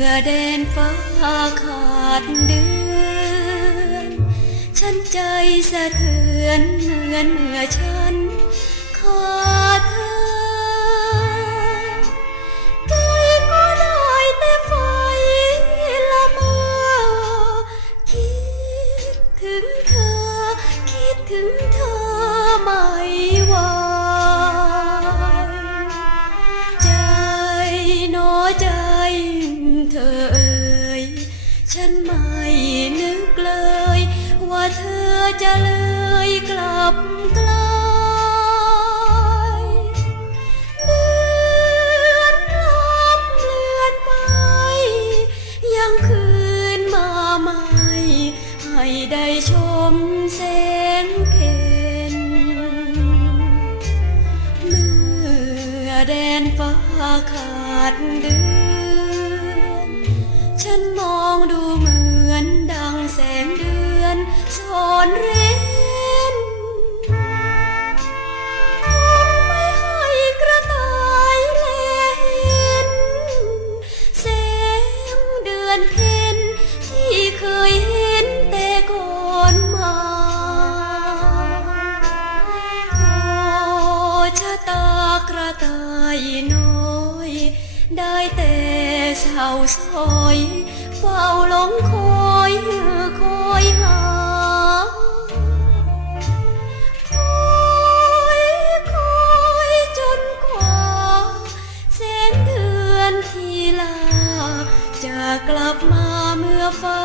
ื่อแดนฟ้าขาดเดือน ฉันใจสะเทือนเหมือนเมื่อฉันขาดเธอใจก็ได้แต่ไฟละเมอคิดถึงเธอ คิดถึง ไม่นึกเลย ว่าเธอจะเลยกลับไกลเลือนลับเลือนไปยังคืนมาใหม่ให้ได้ชมแสงเพ็ญเมื่อแดนฟ้าขาดเดือน ฉันมองดู น้อย ได้แต่เศร้าซอยเฝ้าหลงคอยคอยหาคอยคอยจนกว่าแสงเดือนที่ลา จะกลับมาเมื่อฟ้า